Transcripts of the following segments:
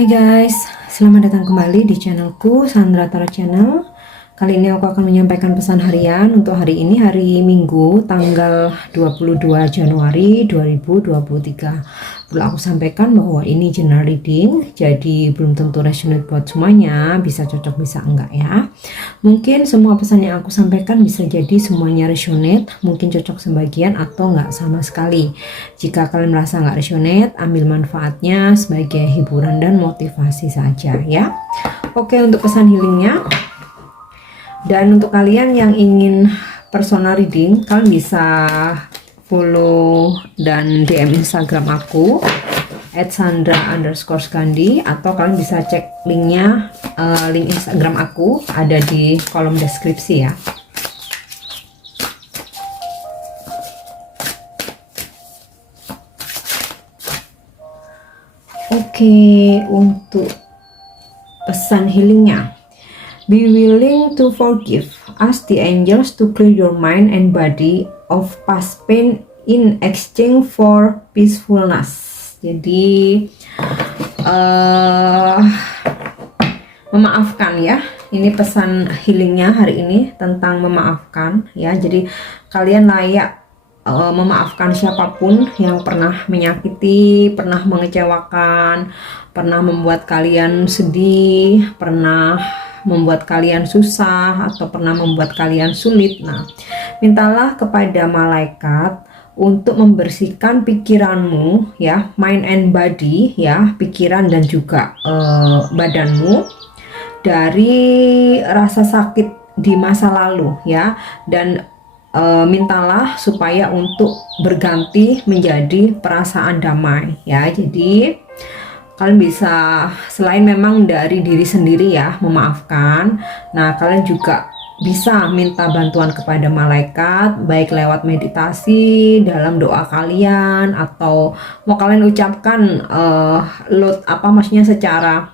Hai guys, selamat datang kembali di channelku Sandra Tarot Channel. Kali ini aku akan menyampaikan pesan harian untuk hari ini, hari Minggu tanggal 22 Januari 2023. Perlu aku sampaikan bahwa ini general reading, jadi belum tentu resonate buat semuanya, bisa cocok bisa enggak ya. Mungkin semua pesan yang aku sampaikan bisa jadi semuanya resonate, mungkin cocok sebagian atau enggak sama sekali. Jika kalian merasa enggak resonate, ambil manfaatnya sebagai hiburan dan motivasi saja ya. Oke, untuk pesan healingnya. Dan untuk kalian yang ingin personal reading, kalian bisa follow dan DM Instagram aku @sandra_gandhi, atau kalian bisa cek linknya, link Instagram aku ada di kolom deskripsi ya. Oke, untuk pesan healingnya. Be willing to forgive. Ask the angels to clear your mind and body of past pain in exchange for peacefulness. Jadi memaafkan ya. Ini pesan healingnya hari ini tentang memaafkan ya. Jadi kalian layak memaafkan siapapun yang pernah menyakiti, pernah mengecewakan, pernah membuat kalian sedih, pernah membuat kalian susah, atau pernah membuat kalian sulit. Nah, mintalah kepada malaikat untuk membersihkan pikiranmu ya, mind and body ya, pikiran dan juga badanmu dari rasa sakit di masa lalu ya, dan mintalah supaya untuk berganti menjadi perasaan damai ya. Jadi kalian bisa, selain memang dari diri sendiri ya memaafkan, nah kalian juga bisa minta bantuan kepada malaikat, baik lewat meditasi, dalam doa kalian, atau mau kalian ucapkan maksudnya secara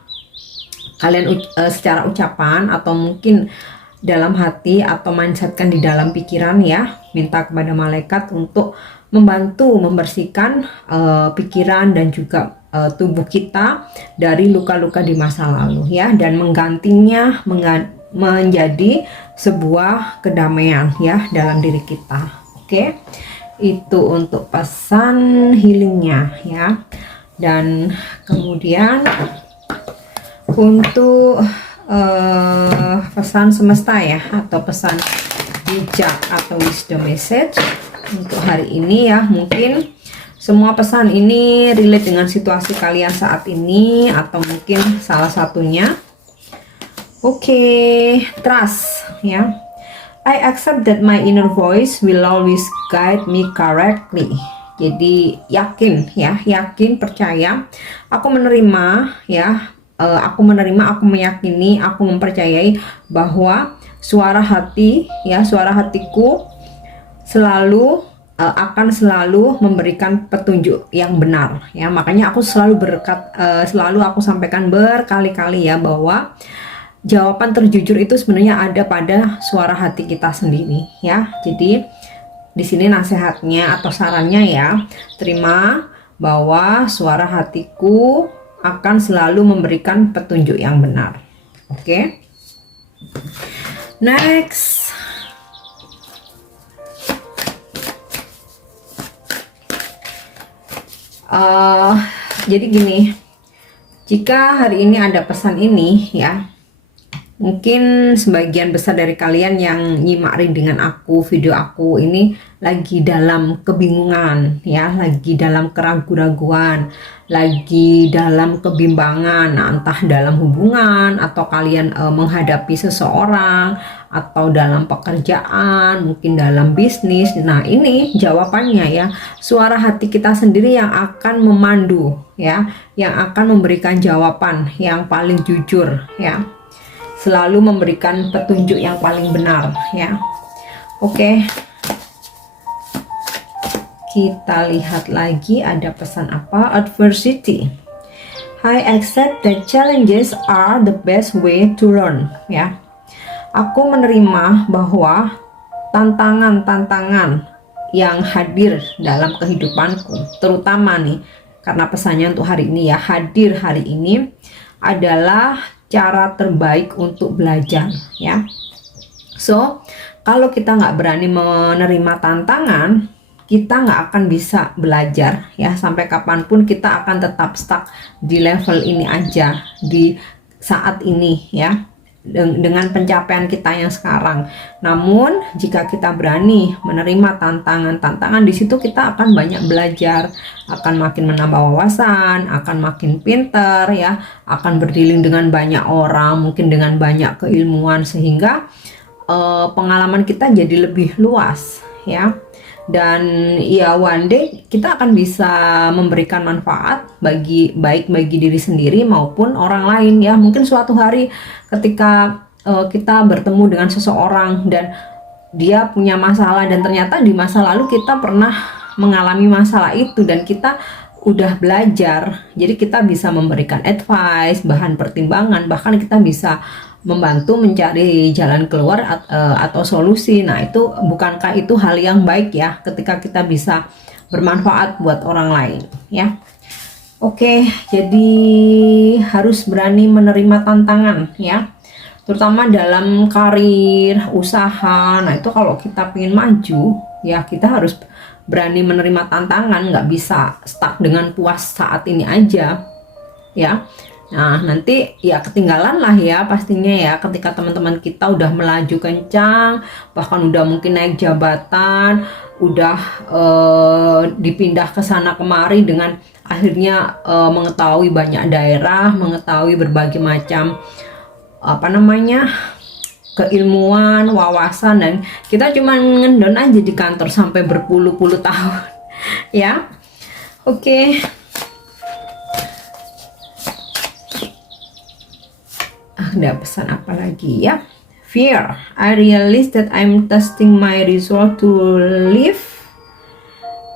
kalian secara ucapan, atau mungkin dalam hati, atau mindsetkan di dalam pikiran ya, minta kepada malaikat untuk membantu membersihkan pikiran dan juga tubuh kita dari luka-luka di masa lalu ya, dan menggantinya menjadi sebuah kedamaian ya dalam diri kita. Oke, itu untuk pesan healingnya ya. Dan kemudian untuk pesan semesta ya, atau pesan bijak atau wisdom message untuk hari ini ya. Mungkin semua pesan ini relate dengan situasi kalian saat ini, atau mungkin salah satunya. Oke, trust ya. I accept that my inner voice will always guide me correctly. Jadi yakin ya, yakin, percaya. Aku menerima ya, aku meyakini, aku mempercayai bahwa suara hati ya, suara hatiku selalu akan selalu memberikan petunjuk yang benar ya. Makanya aku selalu selalu aku sampaikan berkali-kali ya, bahwa jawaban terjujur itu sebenarnya ada pada suara hati kita sendiri ya. Jadi di sini nasihatnya atau sarannya ya, terima bahwa suara hatiku akan selalu memberikan petunjuk yang benar. Oke. Next. Jadi gini, jika hari ini ada pesan ini ya, mungkin sebagian besar dari kalian yang nyimak readingan aku, video aku ini lagi dalam kebingungan ya, lagi dalam keraguan-raguan, lagi dalam kebimbangan, entah dalam hubungan, atau kalian menghadapi seseorang, atau dalam pekerjaan, mungkin dalam bisnis. Nah, ini jawabannya ya, suara hati kita sendiri yang akan memandu ya, yang akan memberikan jawaban yang paling jujur ya, selalu memberikan petunjuk yang paling benar ya. Oke, kita lihat lagi ada pesan apa. Adversity. I accept that challenges are the best way to learn ya. Aku menerima bahwa tantangan-tantangan yang hadir dalam kehidupanku, terutama nih karena pesannya untuk hari ini ya, hadir hari ini adalah cara terbaik untuk belajar ya. So kalau kita nggak berani menerima tantangan, kita nggak akan bisa belajar ya. Sampai kapanpun kita akan tetap stuck di level ini aja, di saat ini ya, dengan pencapaian kita yang sekarang. Namun jika kita berani menerima tantangan di situ kita akan banyak belajar, akan makin menambah wawasan, akan makin pinter ya, akan berdealing dengan banyak orang, mungkin dengan banyak keilmuan, sehingga pengalaman kita jadi lebih luas ya. Dan ya one day kita akan bisa memberikan manfaat baik bagi diri sendiri maupun orang lain ya. Mungkin suatu hari ketika kita bertemu dengan seseorang dan dia punya masalah, dan ternyata di masa lalu kita pernah mengalami masalah itu dan kita udah belajar, jadi kita bisa memberikan advice, bahan pertimbangan, bahkan kita bisa membantu mencari jalan keluar atau solusi. Nah itu, bukankah itu hal yang baik ya, ketika kita bisa bermanfaat buat orang lain ya. Oke, jadi harus berani menerima tantangan ya, terutama dalam karir, usaha. Nah itu kalau kita pengen maju ya, kita harus berani menerima tantangan, nggak bisa stuck dengan puas saat ini aja ya. Nah nanti ya ketinggalan lah ya pastinya ya, ketika teman-teman kita udah melaju kencang, bahkan udah mungkin naik jabatan, udah dipindah ke sana kemari, dengan akhirnya mengetahui banyak daerah, mengetahui berbagai macam keilmuan, wawasan, dan kita cuma ngendon aja di kantor sampai berpuluh-puluh tahun ya. Oke. Ada pesan apa lagi ya? Fear. I realize that I'm testing my resolve to live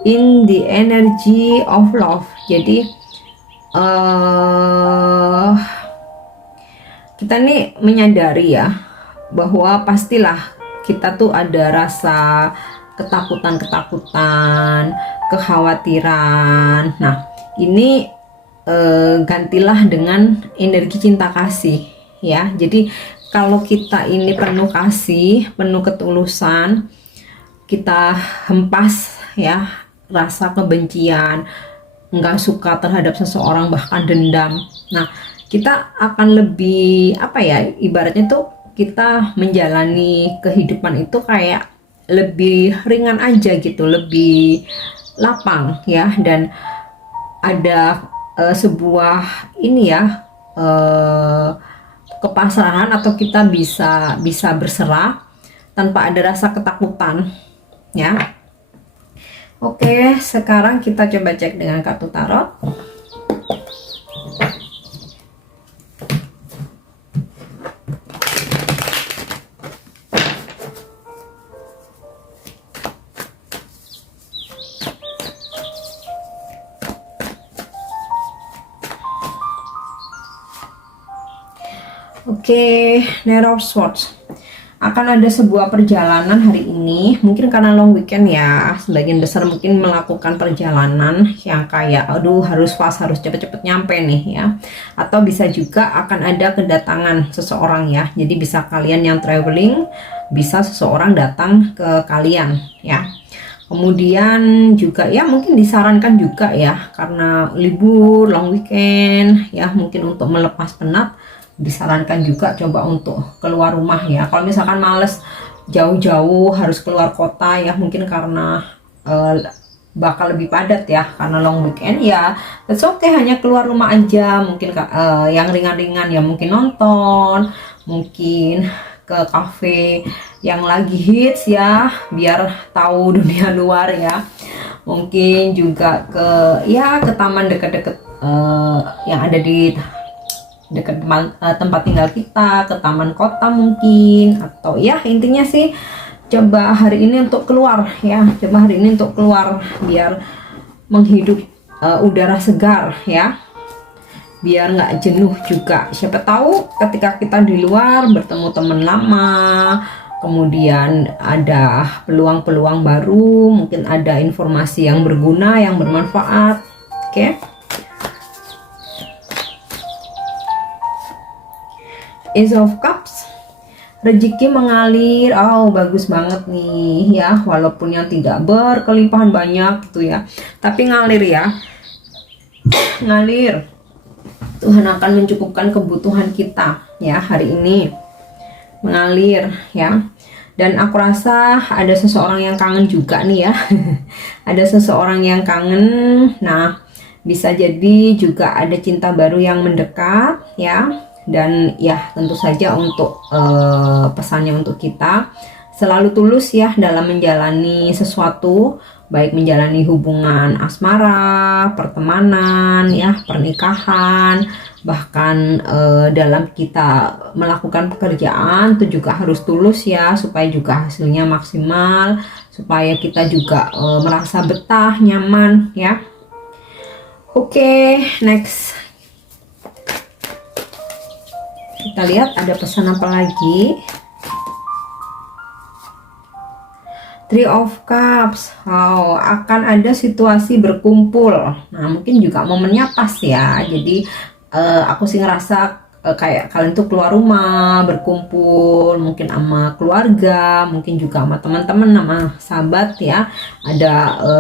in the energy of love. Jadi kita nih menyadari ya, bahwa pastilah kita tuh ada rasa ketakutan, kekhawatiran. Nah ini gantilah dengan energi cinta kasih ya. Jadi kalau kita ini penuh kasih, penuh ketulusan, kita hempas ya rasa kebencian, nggak suka terhadap seseorang, bahkan dendam. Nah kita akan lebih ibaratnya tuh kita menjalani kehidupan itu kayak lebih ringan aja gitu, lebih lapang ya. Dan ada sebuah kepasrahan, atau kita bisa berserah tanpa ada rasa ketakutan ya. Oke, sekarang kita coba cek dengan kartu tarot. Oke, Knight of Swords. Akan ada sebuah perjalanan hari ini, mungkin karena long weekend ya, sebagian besar mungkin melakukan perjalanan yang kayak harus fast, harus cepet-cepet nyampe nih ya. Atau bisa juga akan ada kedatangan seseorang ya, jadi bisa kalian yang traveling, bisa seseorang datang ke kalian ya. Kemudian juga ya mungkin disarankan juga ya, karena libur long weekend ya, mungkin untuk melepas penat disarankan juga coba untuk keluar rumah ya. Kalau misalkan males jauh-jauh harus keluar kota ya, mungkin karena bakal lebih padat ya karena long weekend ya, that's okay, hanya keluar rumah aja. Mungkin yang ringan-ringan ya, mungkin nonton, mungkin ke cafe yang lagi hits ya, biar tahu dunia luar ya. Mungkin juga ke taman deket-deket yang ada di dekat tempat tinggal kita, ke taman kota mungkin, atau ya intinya sih coba hari ini untuk keluar ya, coba hari ini untuk keluar biar menghidup udara segar ya, biar nggak jenuh juga. Siapa tahu ketika kita di luar bertemu teman lama, kemudian ada peluang-peluang baru, mungkin ada informasi yang berguna, yang bermanfaat. Oke. Ace of Cups, rezeki mengalir. Oh, bagus banget nih ya, walaupun yang tidak berkelimpahan banyak gitu ya, tapi ngalir ya, ngalir. Tuhan akan mencukupkan kebutuhan kita ya hari ini, mengalir ya. Dan aku rasa ada seseorang yang kangen juga nih ya. Ada seseorang yang kangen. Nah, bisa jadi juga ada cinta baru yang mendekat ya. Dan ya tentu saja untuk pesannya untuk kita, selalu tulus ya dalam menjalani sesuatu, baik menjalani hubungan asmara, pertemanan ya, pernikahan, bahkan dalam kita melakukan pekerjaan itu juga harus tulus ya, supaya juga hasilnya maksimal, supaya kita juga merasa betah, nyaman ya. Oke, next kita lihat ada pesan apa lagi. Three of Cups. Oh, akan ada situasi berkumpul. Nah, mungkin juga momennya pas ya. Jadi aku sih ngerasa kayak kalian tuh keluar rumah, berkumpul, mungkin sama keluarga, mungkin juga sama teman-teman, sama sahabat ya. Ada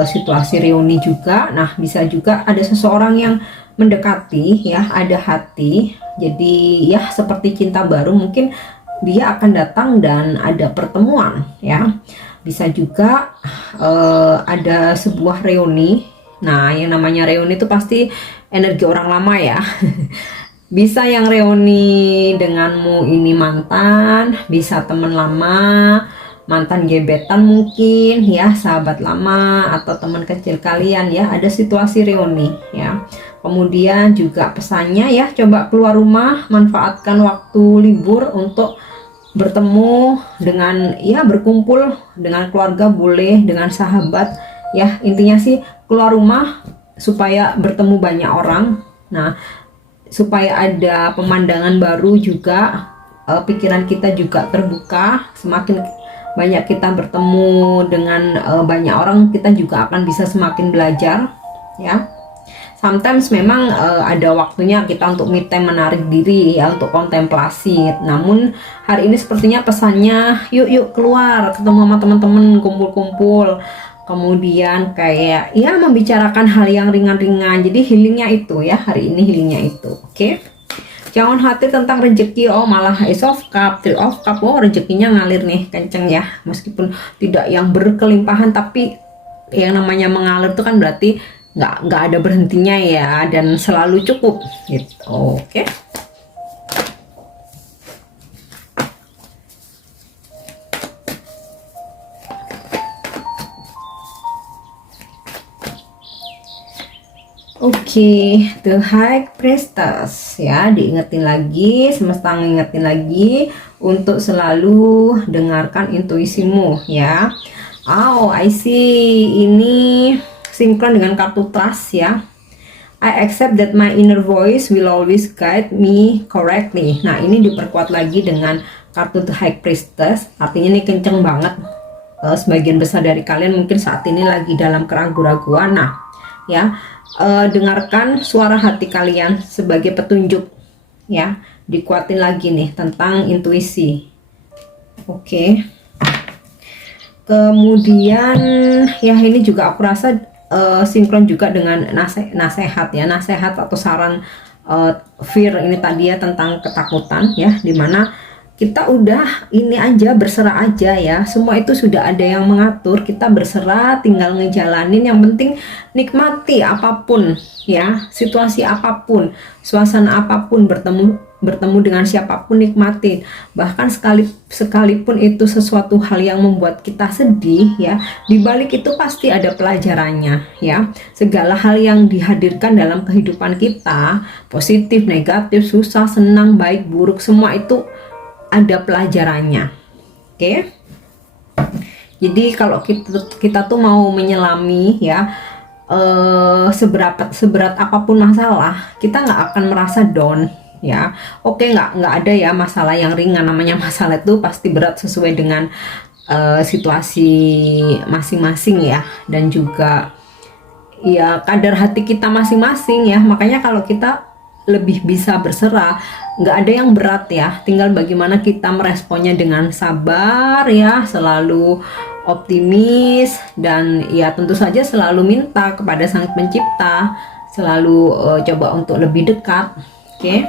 situasi reuni juga. Nah, bisa juga ada seseorang yang mendekati ya, ada hati. Jadi ya seperti cinta baru, mungkin dia akan datang dan ada pertemuan ya. Bisa juga ada sebuah reuni. Nah, yang namanya reuni itu pasti energi orang lama ya. Bisa yang reuni denganmu ini mantan, bisa teman lama, mantan gebetan mungkin ya, sahabat lama atau teman kecil kalian ya. Ada situasi reuni ya. Kemudian juga pesannya ya, coba keluar rumah, manfaatkan waktu libur untuk bertemu dengan ya, berkumpul dengan keluarga boleh, dengan sahabat ya. Intinya sih keluar rumah supaya bertemu banyak orang. Nah, supaya ada pemandangan baru juga, pikiran kita juga terbuka. Semakin banyak kita bertemu dengan banyak orang, kita juga akan bisa semakin belajar ya. Sometimes memang ada waktunya kita untuk me time, menarik diri ya, untuk kontemplasi. Namun hari ini sepertinya pesannya yuk keluar, ketemu sama teman-teman, kumpul-kumpul. Kemudian kayak ya membicarakan hal yang ringan-ringan. Jadi healingnya itu ya, hari ini healingnya itu. Oke. Jangan khawatir tentang rezeki. Oh, malah Ace of Cup, Three of Cup. Oh, rezekinya ngalir nih, kenceng ya. Meskipun tidak yang berkelimpahan, tapi yang namanya mengalir itu kan berarti nggak ada berhentinya ya, dan selalu cukup gitu. Oke. Oke, The High Priestess ya, diingetin lagi, semesta ngingetin lagi untuk selalu dengarkan intuisimu ya. Oh, I see, ini sinkron dengan kartu trust ya. I accept that my inner voice will always guide me correctly. Nah, ini diperkuat lagi dengan kartu The High Priestess. Artinya ini kenceng banget. Sebagian besar dari kalian mungkin saat ini lagi dalam keraguan-raguan. Nah, ya, dengarkan suara hati kalian sebagai petunjuk ya. Dikuatin lagi nih tentang intuisi. Oke. Kemudian ya, ini juga aku rasa sinkron juga dengan nasihat ya, nasihat atau saran fear ini tadi ya, tentang ketakutan ya, dimana kita udah ini aja, berserah aja ya, semua itu sudah ada yang mengatur, kita berserah, tinggal ngejalanin, yang penting nikmati apapun ya, situasi apapun, suasana apapun, bertemu dengan siapapun, nikmatin. Bahkan sekalipun itu sesuatu hal yang membuat kita sedih ya, dibalik itu pasti ada pelajarannya ya. Segala hal yang dihadirkan dalam kehidupan kita, positif, negatif, susah, senang, baik, buruk, semua itu ada pelajarannya. Oke. Jadi kalau kita tuh mau menyelami ya, seberat apapun masalah, kita nggak akan merasa down ya. Oke, nggak ada ya masalah yang ringan. Namanya masalah itu pasti berat sesuai dengan situasi masing-masing ya, dan juga ya kadar hati kita masing-masing ya. Makanya kalau kita lebih bisa berserah. Nggak ada yang berat ya, tinggal bagaimana kita meresponnya dengan sabar ya, selalu optimis, dan ya tentu saja selalu minta kepada Sang Pencipta, selalu coba untuk lebih dekat. Oke.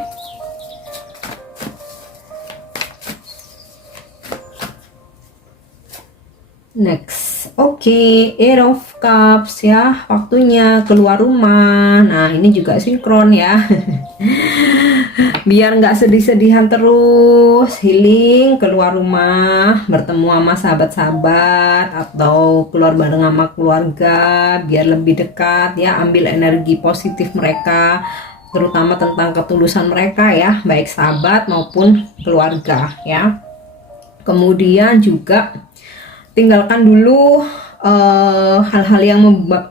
Next, oke, Eight of Cups ya, waktunya keluar rumah. Nah, ini juga sinkron ya. Biar nggak sedih-sedihan terus, healing, keluar rumah, bertemu sama sahabat-sahabat, atau keluar bareng sama keluarga, biar lebih dekat ya, ambil energi positif mereka, terutama tentang ketulusan mereka ya, baik sahabat maupun keluarga ya. Kemudian juga tinggalkan dulu hal-hal yang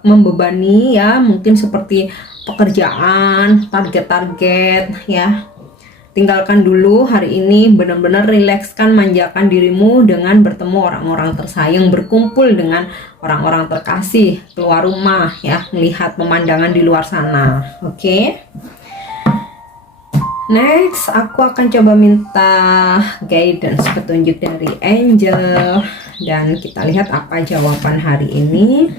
membebani ya, mungkin seperti pekerjaan, target-target ya. Tinggalkan dulu hari ini, benar-benar rilekskan, manjakan dirimu dengan bertemu orang-orang tersayang, berkumpul dengan orang-orang terkasih, keluar rumah ya, melihat pemandangan di luar sana. Oke. Next, aku akan coba minta guidance, petunjuk dari angel, dan kita lihat apa jawaban hari ini.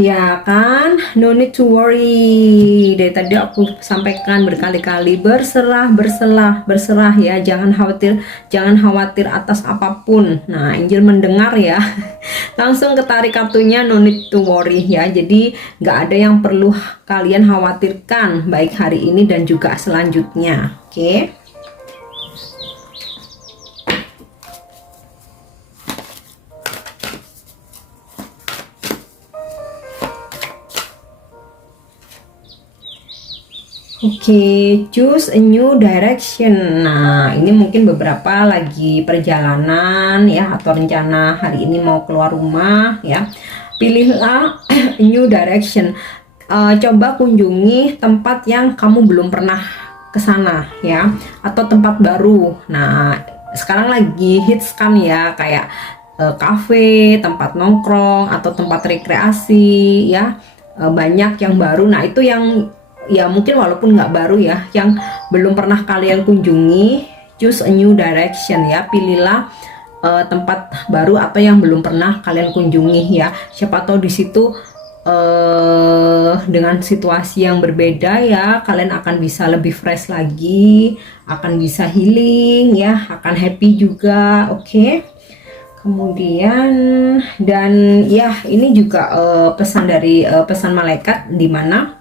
Ya kan, no need to worry. Dari tadi aku sampaikan berkali-kali, berserah, berserah ya. Jangan khawatir atas apapun. Nah, angel mendengar ya. Langsung ketarik kartunya, no need to worry ya. Jadi nggak ada yang perlu kalian khawatirkan, baik hari ini dan juga selanjutnya. Oke. Oke, choose a new direction. Nah, ini mungkin beberapa lagi perjalanan ya, atau rencana hari ini mau keluar rumah ya. Pilihlah a new direction. Coba kunjungi tempat yang kamu belum pernah ke sana ya, atau tempat baru. Nah, sekarang lagi hits kan ya, kayak kafe, tempat nongkrong, atau tempat rekreasi ya. Banyak yang baru. Nah, itu yang ya mungkin walaupun nggak baru ya, yang belum pernah kalian kunjungi. Choose a new direction ya, pilihlah tempat baru atau yang belum pernah kalian kunjungi ya. Siapa tahu di situ dengan situasi yang berbeda ya, kalian akan bisa lebih fresh lagi, akan bisa healing ya, akan happy juga. Oke. Kemudian, dan ya ini juga pesan dari pesan malaikat, di mana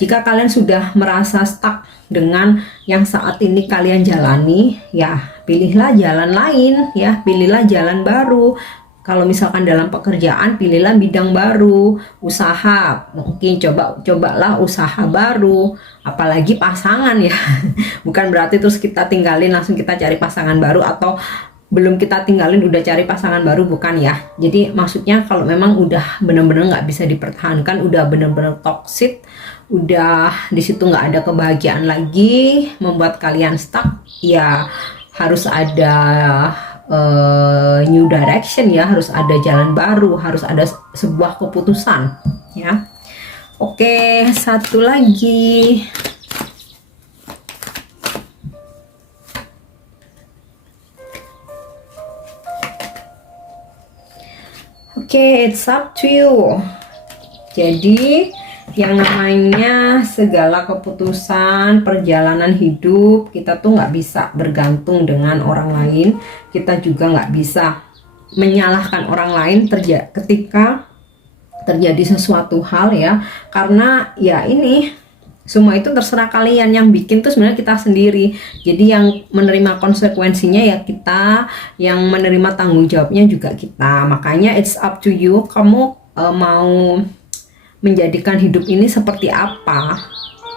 jika kalian sudah merasa stuck dengan yang saat ini kalian jalani, ya pilihlah jalan lain ya, pilihlah jalan baru. Kalau misalkan dalam pekerjaan, pilihlah bidang baru, usaha, mungkin cobalah usaha baru, apalagi pasangan ya. Bukan berarti terus kita tinggalin langsung kita cari pasangan baru, atau belum kita tinggalin udah cari pasangan baru, bukan ya. Jadi maksudnya kalau memang udah bener-bener nggak bisa dipertahankan, udah bener-bener toxic, udah di situ nggak ada kebahagiaan lagi, membuat kalian stuck, ya harus ada new direction ya, harus ada jalan baru, harus ada sebuah keputusan ya. Oke, satu lagi. Oke, it's up to you. Jadi yang namanya segala keputusan perjalanan hidup kita tuh nggak bisa bergantung dengan orang lain, kita juga nggak bisa menyalahkan orang lain ketika terjadi sesuatu hal ya, karena ya ini semua itu terserah kalian, yang bikin tuh sebenarnya kita sendiri. Jadi yang menerima konsekuensinya ya kita, yang menerima tanggung jawabnya juga kita. Makanya it's up to you, kamu mau menjadikan hidup ini seperti apa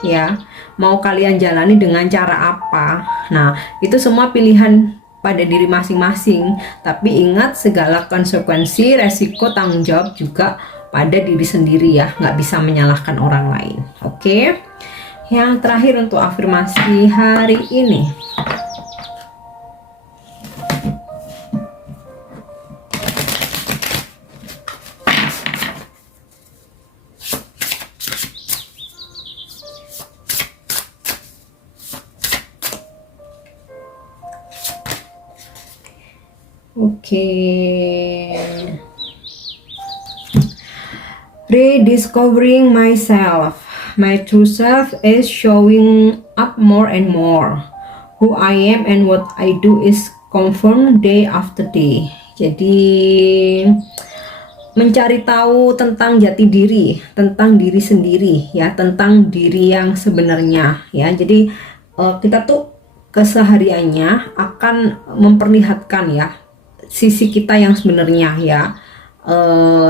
ya, mau kalian jalani dengan cara apa. Nah, itu semua pilihan pada diri masing-masing, tapi ingat segala konsekuensi, resiko, tanggung jawab juga pada diri sendiri ya, nggak bisa menyalahkan orang lain. Oke. Yang terakhir untuk afirmasi hari ini. Oke. Rediscovering myself. My true self is showing up more and more. Who I am and what I do is confirmed day after day. Jadi mencari tahu tentang jati diri, tentang diri sendiri ya, tentang diri yang sebenarnya ya. Jadi kita tuh kesehariannya akan memperlihatkan ya sisi kita yang sebenarnya ya,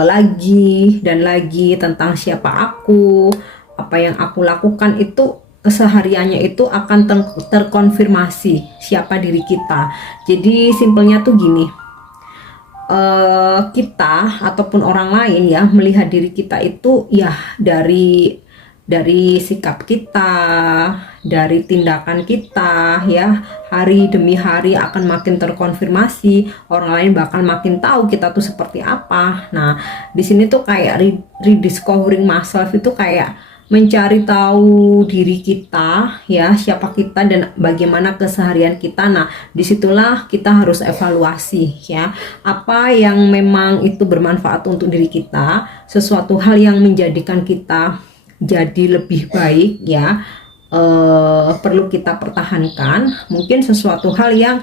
lagi dan lagi tentang siapa aku, apa yang aku lakukan, itu kesehariannya itu akan terkonfirmasi siapa diri kita. Jadi simpelnya tuh gini, kita ataupun orang lain ya melihat diri kita itu ya dari sikap kita, dari tindakan kita ya, hari demi hari akan makin terkonfirmasi, orang lain bakal makin tahu kita tuh seperti apa. Nah, di sini tuh kayak rediscovering myself itu kayak mencari tahu diri kita ya, siapa kita dan bagaimana keseharian kita. Nah, disitulah kita harus evaluasi ya, apa yang memang itu bermanfaat untuk diri kita, sesuatu hal yang menjadikan kita jadi lebih baik ya, perlu kita pertahankan. Mungkin sesuatu hal yang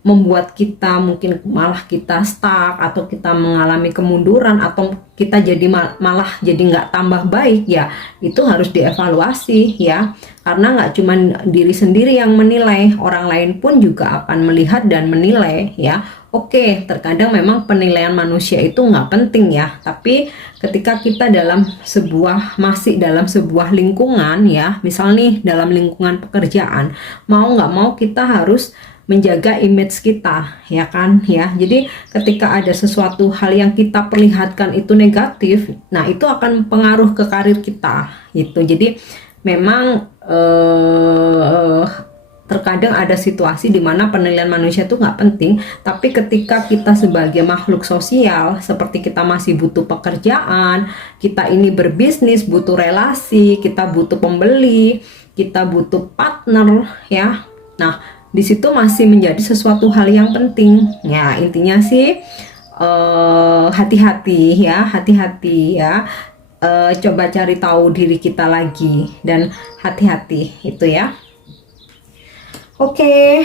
membuat kita mungkin malah kita stuck atau kita mengalami kemunduran atau kita jadi malah jadi nggak tambah baik ya, itu harus dievaluasi ya, karena nggak cuma diri sendiri yang menilai, orang lain pun juga akan melihat dan menilai ya. Oke, terkadang memang penilaian manusia itu nggak penting ya, tapi ketika kita masih dalam sebuah lingkungan ya, misal nih dalam lingkungan pekerjaan, mau nggak mau kita harus menjaga image kita ya kan ya. Jadi ketika ada sesuatu hal yang kita perlihatkan itu negatif, nah itu akan pengaruh ke karir kita gitu. Jadi memang terkadang ada situasi di mana penilaian manusia itu nggak penting, tapi ketika kita sebagai makhluk sosial, seperti kita masih butuh pekerjaan, kita ini berbisnis, butuh relasi, kita butuh pembeli, kita butuh partner ya. Nah, di situ masih menjadi sesuatu hal yang penting. Ya, intinya sih hati-hati ya, hati-hati ya. Coba cari tahu diri kita lagi dan hati-hati itu ya. Oke,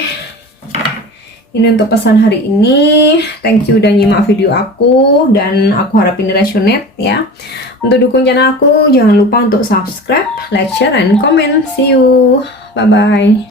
ini untuk pesan hari ini. Thank you udah nyimak video aku, dan aku harap ini resonate ya. Untuk dukung channel aku, jangan lupa untuk subscribe, like, share, and comment. See you, bye bye.